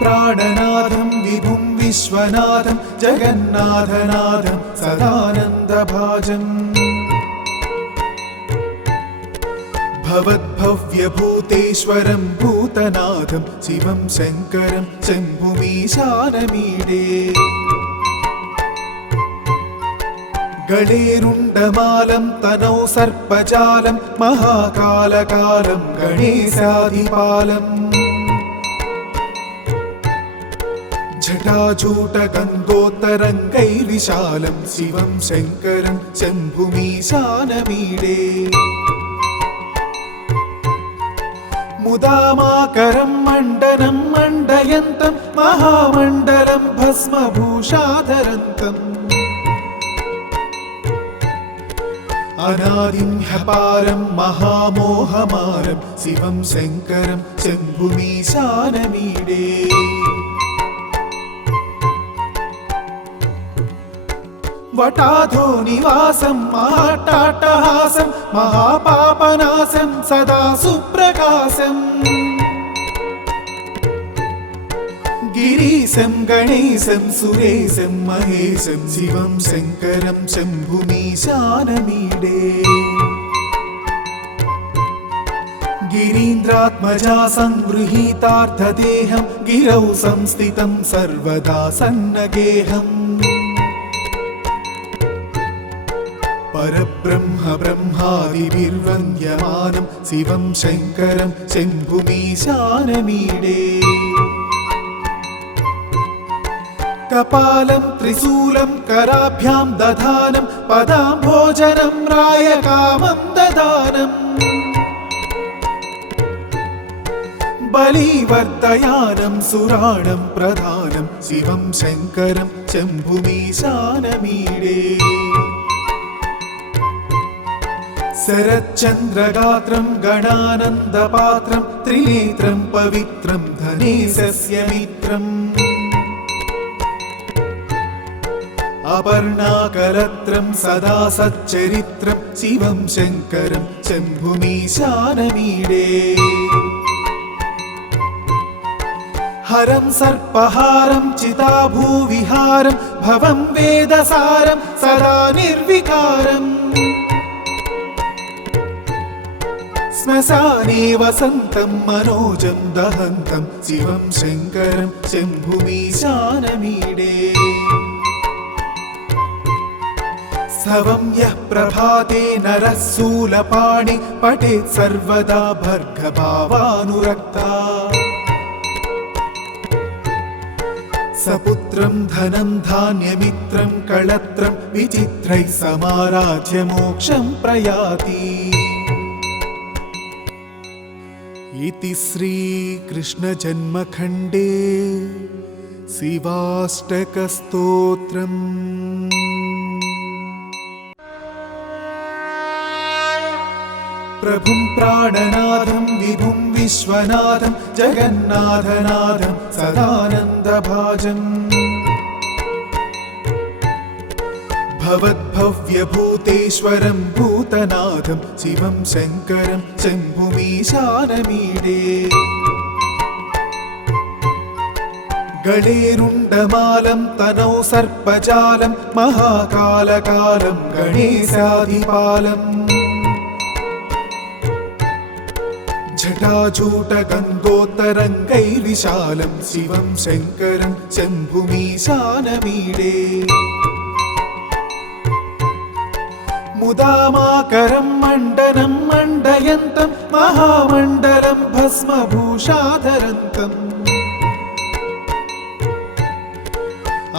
प्राणनाथं विभुं विश्वनाथं जगन्नाथनाथं सदानन्दभाजम् भवद्भव्यभूतेश्वरं भूतनाथं शिवं शङ्करं शम्भुमीशानमीडे गणेरुण्डमालं तनौ सर्पजालं महाकालकालं गणेशाधिपालम् जटाजूटगङ्गोत्तरङ्गैर्विशालं शिवं शङ्करं शम्भुमीशानमीडे मुदामाकरं मण्डनं मण्डयन्तं महामण्डलं भस्मभूषाधरन्तम् अनादिं ह्यपारं महामोहमारं शिवं शङ्करं शम्भुमीशानमीडे वटाधो निवासं महाट्टाट्टहासं महापापनाशं सदा सुप्रकाशं गिरीशं गणेशं सुरेशं महेशं शिवं शङ्करं शम्भुमीशानमीडे गिरीन्द्रात्मजा संगृहीतार्थदेहं गिरौ संस्थितं सर्वदा सन्नगेहम् परब्रह्म ब्रह्मादिभिर्वन्द्यमानं शिवं शङ्करं शम्भुमीशानमीडे कपालं त्रिशूलं कराभ्यां दधानं पदाम्भोजनं रायकामं ददानम् बलिवर्धयानं सुराणं प्रधानं शिवं शङ्करं शम्भुमीशानमीडे शरच्चन्द्रगात्रं गणानन्दपात्रं त्रिनेत्रं पवित्रं धनेशस्य मित्रम् अपर्णाकलत्रं सदा सच्चरित्रं शिवं शङ्करं शम्भुमीशानमीडे हरं सर्पहारं चिताभूविहारं भवं वेदसारं सदा निर्विकारम् श्मशाने वसन्तं मनोजं दहन्तं शिवं शङ्करं शम्भुमीशानमीडे सवं यः प्रभाते नरः शूलपाणि पठेत् सर्वदा भर्गभावानुरक्ता सपुत्रं धनं धान्यमित्रं कळत्रं विचित्रैः समाराध्य मोक्षं प्रयाति इति श्रीकृष्णजन्मखण्डे शिवाष्टकस्तोत्रम्। प्रभुं प्राणनाथं विभुं विश्वनाथं जगन्नाथनाथं सदानन्दभाजम् भवद्भव्यभूतेश्वरं भूतनाथं शिवं शङ्करं शम्भुमीशानमीडे गणेरुण्डमालं तनौ सर्पजालं महाकालकालं गणेशाधिपालम् जटाजूटगङ्गोत्तरङ्गैर्विशालं शिवं शङ्करं शम्भुमीशानमीडे मुदामाकरं मण्डनं मण्डयन्तं महामण्डलं भस्मभूषाधरन्तम्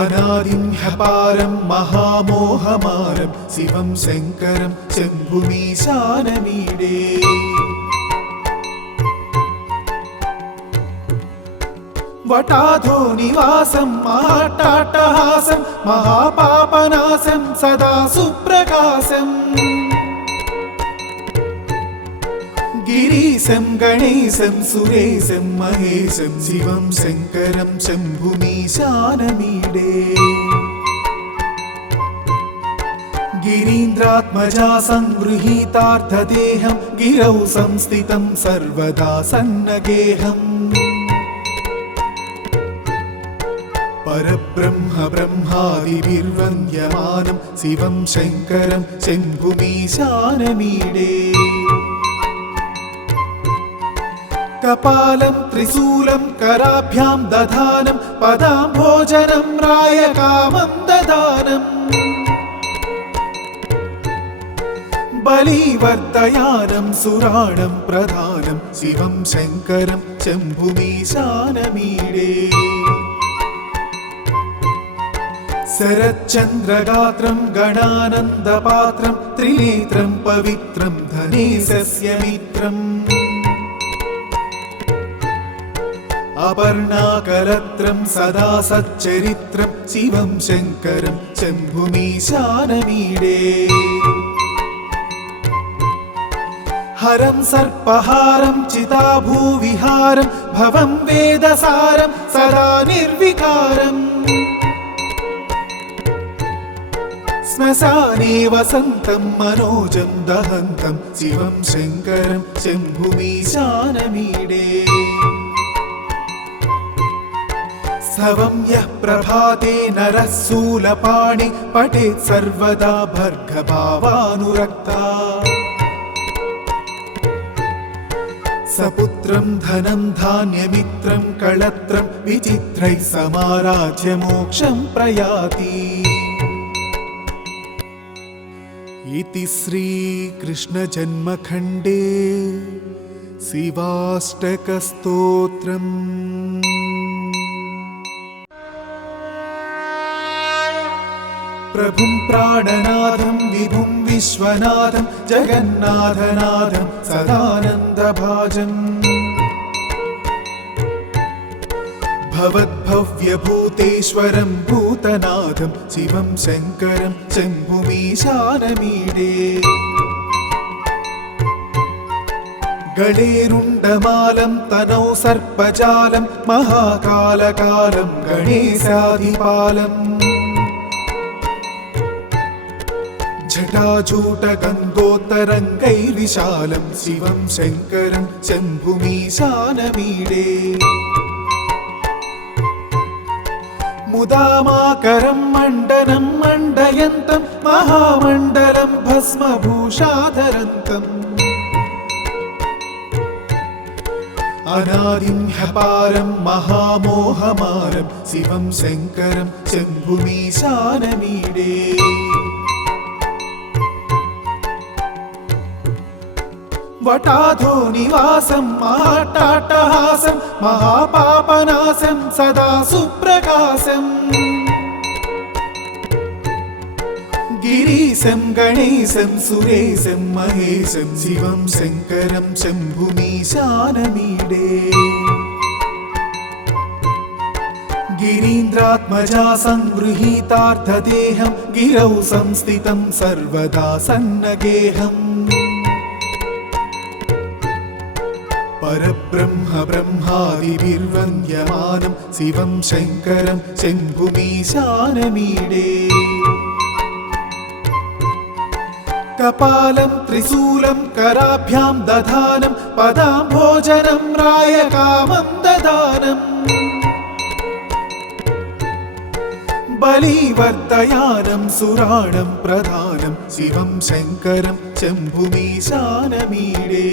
अनादिं ह्यपारं महामोहमारं शिवं शङ्करं शम्भुमीशानमीडे वटाधो निवासं महाट्टाट्टहासं महापापनाशं सदा सुप्रकाशम् गिरीशं गणेशं सुरेशं महेशं शिवं शङ्करं शम्भुमीशानमीडे गिरीन्द्रात्मजा संगृहीतार्थदेहं गिरौ संस्थितं सर्वदा सन्नगेहम् परब्रह्म ब्रह्मादिभिर्वन्द्यमानं शिवं शङ्करं शम्भुमीशानमीडे कपालं त्रिशूलं कराभ्यां दधानं पदाम्भोजनं रायकामं ददानम् बलिवर्धयानं सुराणं प्रधानं शिवं शङ्करं शम्भुमीशानमीडे शरच्चन्द्रगात्रं गणानन्दपात्रं त्रिनेत्रं पवित्रं धनेशस्य मित्रम् अपर्णाकलत्रं सदा सच्चरित्रं शिवं शङ्करं शम्भुमीशानमीडे हरं सर्पहारं चिताभूविहारं भवं वेदसारं सदा निर्विकारम् श्मशाने वसन्तं मनोजं दहन्तं शिवं शङ्करं शम्भुमीशानमीडे स्तवं यः प्रभाते नरः शूलपाणि पठेत् सर्वदा भर्गभावानुरक्ता सपुत्रं धनं धान्यमित्रं कळत्रं विचित्रैः समाराज्य मोक्षं प्रयाति इति श्रीकृष्णजन्मखण्डे शिवाष्टकस्तोत्रम् प्रभुं प्राणनाथं विभुं विश्वनाथं जगन्नाथनाथं सदानन्दभाजम् भवद्भव्यभूतेश्वरं भूतनाथं शिवं शङ्करं शम्भुमीशानमीडे गणेरुण्डमालं तनौ सर्पजालं महाकालकालं गणेशाधिपालम् जटाजूटगन्धोत्तरङ्गैर्विशालं शिवं शङ्करं शम्भुमीशानमीडे मुदामाकरं मण्डनं मण्डयन्तं महामण्डलं भस्मभूषाधरन्तम् अनादिं ह्यपारं महामोहमारं शिवं शङ्करं शम्भुमीशानमीडे वटाधो निवासं महाट्टाट्टहासं महापापनाशं सदा सुप्रकाशम् गिरीशं गणेशं सुरेशं महेशं शिवं शङ्करं शम्भुमीशानमीडे गिरीन्द्रात्मजा संगृहीतार्थदेहं गिरौ संस्थितं सर्वदा सन्नगेहम् परब्रह्म ब्रह्मादिभिर्वन्द्यमानं शिवं शङ्करं शम्भुमीशानमीडे कपालं त्रिशूलं कराभ्यां दधानं पदाम्भोजनं रायकामं ददानम् बलिवर्धयानं सुराणं प्रधानं शिवं शङ्करं शम्भुमीशानमीडे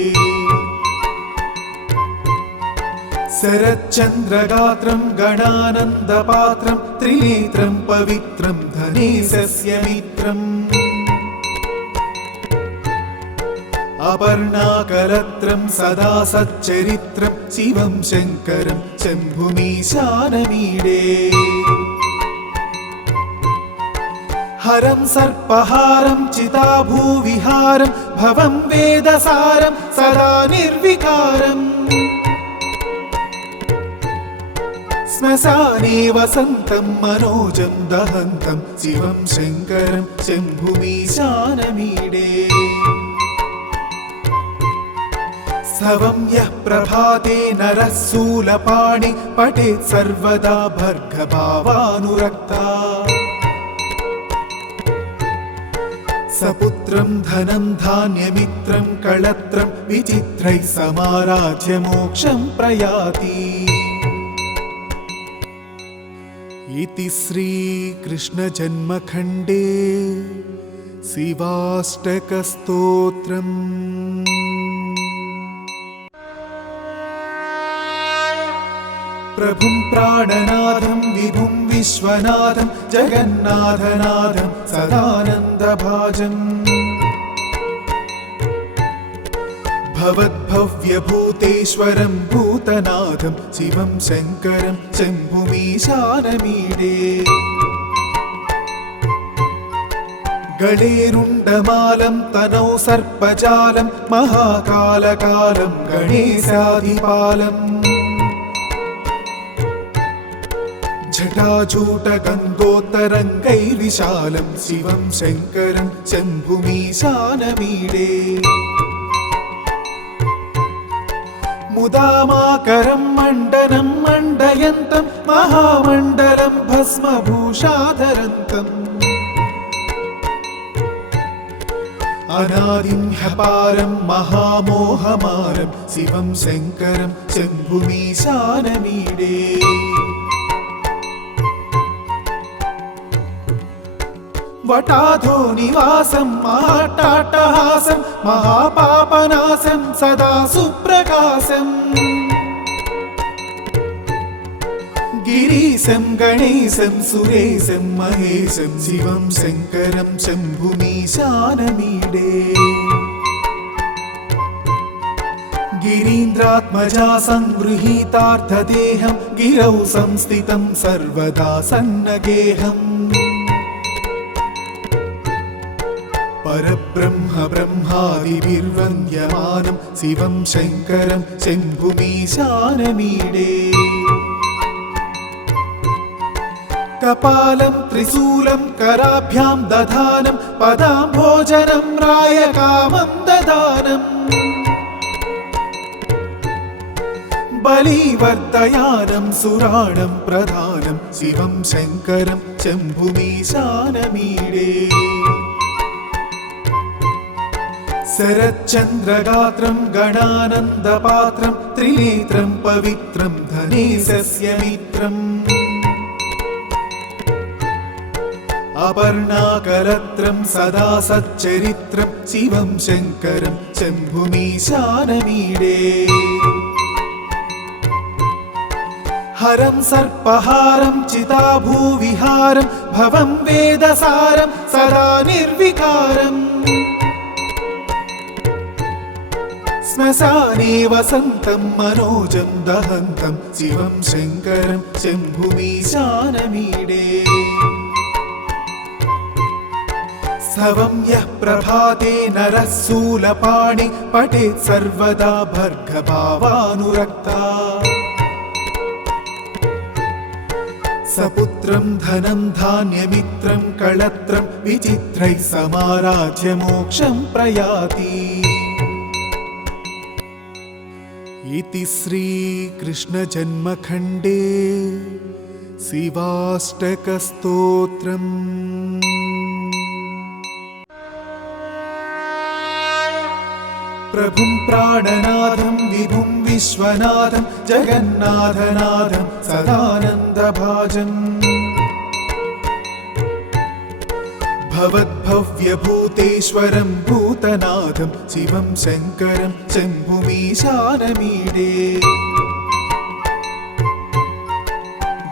शरच्चन्द्रगात्रं गणानन्दपात्रं त्रिनेत्रं पवित्रं धनेशस्य मित्रम् अपर्णाकलत्रं सदा सच्चरित्रं शिवं शङ्करं शम्भुमीशानमीडे हरं सर्पहारं चिताभूविहारं भवं वेदसारं सदा निर्विकारम् श्मशाने वसन्तं मनोजं दहन्तं शिवं शङ्करं शम्भुमीशानमीडे स्तवं यः प्रभाते नरः शूलपाणि पठेत् सर्वदा भर्गभावानुरक्ता सपुत्रं धनं धान्यमित्रं कळत्रं विचित्रैः समाराज्य मोक्षं प्रयाति इति श्रीकृष्णजन्मखण्डे शिवाष्टकस्तोत्रम्। प्रभुं प्राणनाथं विभुं विश्वनाथं जगन्नाथनाथं सदानन्दभाजम् भवद्भव्यभूतेश्वरं भूतनाथं शिवं शङ्करं शम्भुमीशानमीडे गणेरुण्डमालं तनौ सर्पजालं महाकालकालं गणेशाधिपालम् जटाजूटगङ्गोत्तरङ्गैर्विशालं शिवं शङ्करं शम्भुमीशानमीडे मुदामाकरं मण्डनं मण्डयन्तं महामण्डलं भस्मभूषाधरन्तम् अनादिं ह्यपारं महामोहमारं शिवं शङ्करं शम्भुमीशानमीडे वटाधो निवासं महाट्टाट्टहासं महापापनाशं सदा सुप्रकाशम् गिरीशं गणेशं सुरेशं महेशं शिवं शङ्करं शम्भुमीशानमीडे गिरीन्द्रात्मजा संगृहीतार्थदेहं गिरौ संस्थितं सर्वदा सन्नगेहम् परब्रह्म ब्रह्मादिभिर्वन्द्यमानं शिवं शङ्करं शम्भुमीशानमीडे कपालं त्रिशूलं कराभ्यां दधानं पदाम्भोजनं रायकामं ददानम् बलिवर्धयानं सुराणं प्रधानं शिवं शङ्करं शम्भुमीशानमीडे शरच्चन्द्रगात्रं गणानन्दपात्रं त्रिनेत्रं पवित्रं धनेशस्य मित्रम् अपर्णाकलत्रं सदा सच्चरित्रं शिवं शङ्करं शम्भुमीशानमीडे हरं सर्पहारं चिताभूविहारं भवं वेदसारं सदा निर्विकारम् श्मशाने वसन्तं मनोजं दहन्तं शिवं शङ्करं शम्भुमीशानमीडे स्तवं यः प्रभाते नरः शूलपाणि पठेत् सर्वदा भर्गभावानुरक्ता सपुत्रं धनं धान्यमित्रं कळत्रं विचित्रैः समाराध्य मोक्षं प्रयाति। इति श्रीकृष्णजन्मखण्डे शिवाष्टकस्तोत्रम्। प्रभुं प्राणनाथं विभुं विश्वनाथं जगन्नाथनाथं सदानन्दभाजम् भवद्भव्यभूतेश्वरं भूतनाथं शिवं शङ्करं शम्भुमीशानमीडे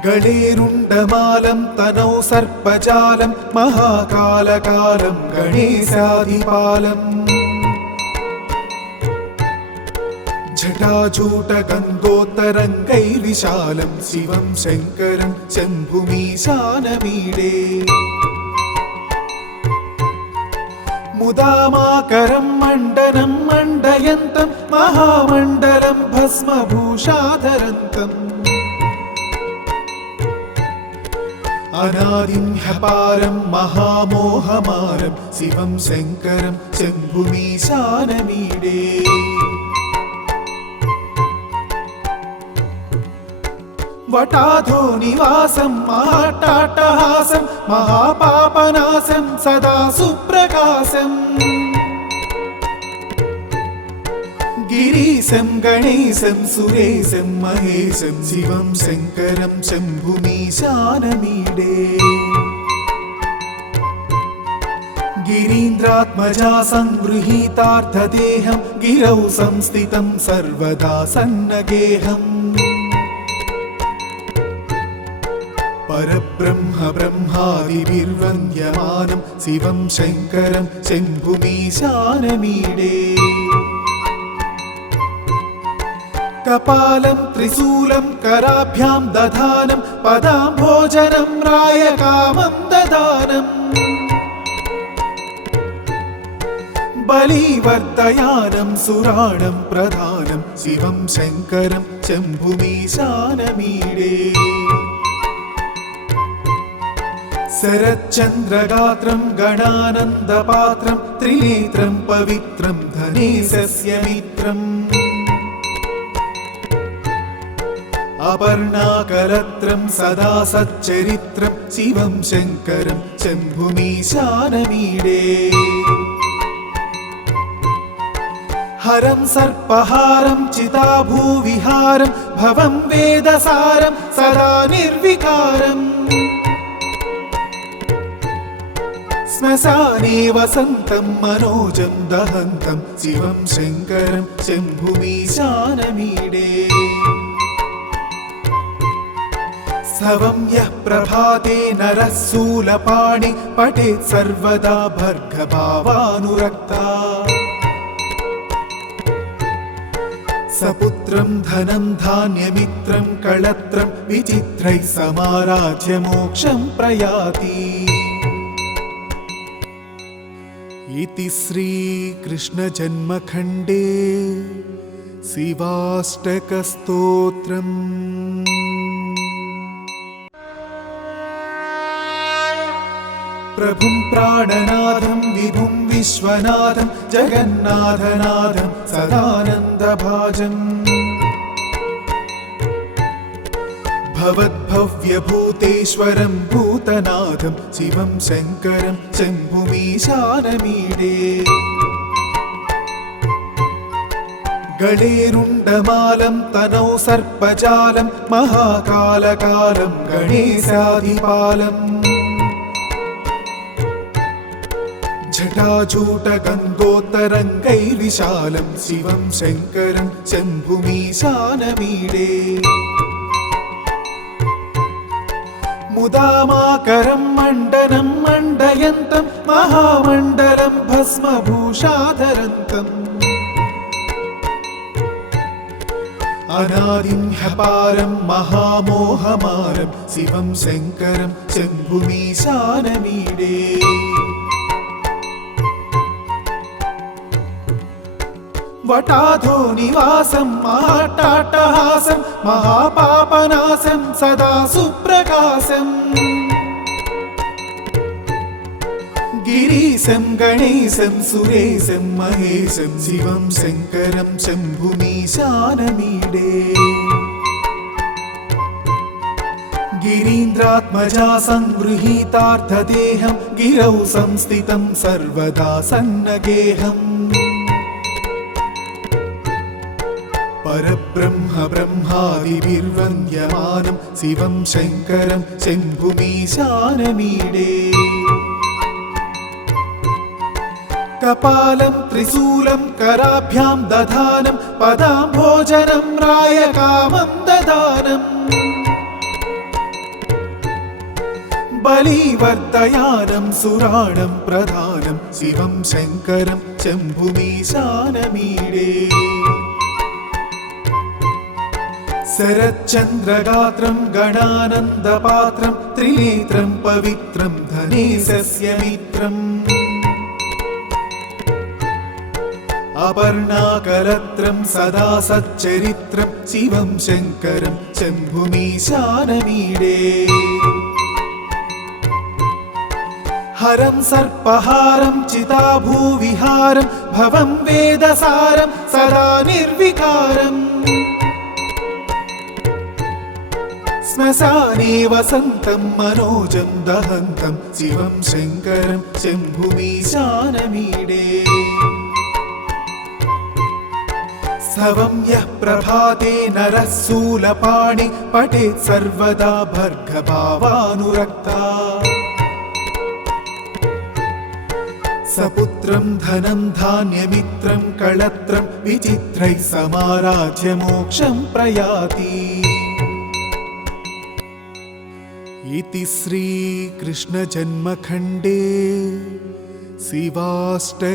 गणेरुण्डमालं तनौ सर्पजालं महाकालकालं गणेशाधिपालम् जटाजूटगङ्गोत्तरङ्गैर्विशालं शिवं शङ्करं शम्भुमीशानमीडे मुदामाकरं मण्डनं मण्डयन्तं महामण्डलं भस्मभूषाधरन्तम् अनादिं ह्यपारं महामोहमारं शिवं शङ्करं शम्भुमीशानमीडे वटाधो निवासं महाट्टाट्टहासं महापापनाशं सदा सुप्रकाशम् गिरीशं गणेशं सुरेशं महेशं शिवं शङ्करं शम्भुमीशानमीडे गिरीन्द्रात्मजा संगृहीतार्थदेहं गिरौ संस्थितं सर्वदा सन्नगेहम् परब्रह्म ब्रह्मादिभिर्वन्द्यमानं शिवं शङ्करं शम्भुमीशानमीडे कपालं त्रिशूलं कराभ्यां दधानं पदाम्भोजनं रायकामं ददानम् बलिवर्धयानं सुराणं प्रधानं शिवं शङ्करं शम्भुमीशानमीडे शरच्चन्द्रगात्रं गणानन्दपात्रं त्रिनेत्रं पवित्रं धनेशस्य मित्रम् अपर्णाकलत्रं सदा सच्चरित्रं शिवं शङ्करं शम्भुमीशानमीडे हरं सर्पहारं चिताभूविहारं भवं वेदसारं सदा निर्विकारम् श्मशाने वसन्तं मनोजं दहन्तं शिवं शङ्करं शम्भुमीशानमीडे स्तवं यः प्रभाते नरः शूलपाणि पठेत् सर्वदा भर्गभावानुरक्ता सपुत्रं धनं धान्यमित्रं कळत्रं विचित्रैः समाराध्य मोक्षं प्रयाति इति श्रीकृष्णजन्मखण्डे शिवाष्टकस्तोत्रम् प्रभुं प्राणनाथं विभुं विश्वनाथं जगन्नाथनाथं सदानन्दभाजम् भवद्भव्यभूतेश्वरं भूतनाथं शिवं शङ्करं शम्भुमीशानमीडे गणेरुण्डमालं तनौ सर्पजालं महाकालकालं गणेशाधिपालम् जटाजूटगङ्गोत्तरङ्गैर्विशालं शिवं शङ्करं शम्भुमीशानमीडे मुदामाकरं मण्डनं मण्डयन्तं महामण्डलं भस्मभूषाधरन्तम् अनादिं ह्यपारं महामोहमारं शिवं शङ्करं शम्भुमीशानमीडे वटाधो निवासं महाट्टाट्टहासं महापापनाशं सदा सुप्रकाशम् गिरीशं गणेशं सुरेशं महेशं शिवं शङ्करं शम्भुमीशानमीडे गिरीन्द्रात्मजा संगृहीतार्थदेहं गिरौ संस्थितं सर्वदा सन्नगेहम् परब्रह्म ब्रह्मादिभिर्वन्द्यमानं शिवं शङ्करं शम्भुमीशानमीडे कपालं त्रिशूलं कराभ्यां दधानं पदाम्भोजनं रायकामं ददानम् बलिवर्धयानं सुराणं प्रधानं शिवं शङ्करं शम्भुमीशानमीडे शरच्चन्द्रगात्रं गणानन्दपात्रं त्रिनेत्रं पवित्रं धनेशस्य मित्रम् अपर्णाकलत्रं सदा सच्चरित्रं शिवं शङ्करं शम्भुमीशानमीडे हरं सर्पहारं चिताभूविहारं भवं वेदसारं सदा निर्विकारम् श्मशाने वसन्तं मनोजं दहन्तं शिवं शङ्करं शम्भुमीशानमीडे स्तवं यः प्रभाते नरः शूलपाणि पठेत् सर्वदा भर्गभावानुरक्ता सपुत्रं धनं धान्यमित्रं कळत्रं विचित्रैः समाराध्य मोक्षं प्रयाति। इति श्रीकृष्णजन्मखण्डे शिवाष्टकस्तोत्रम्।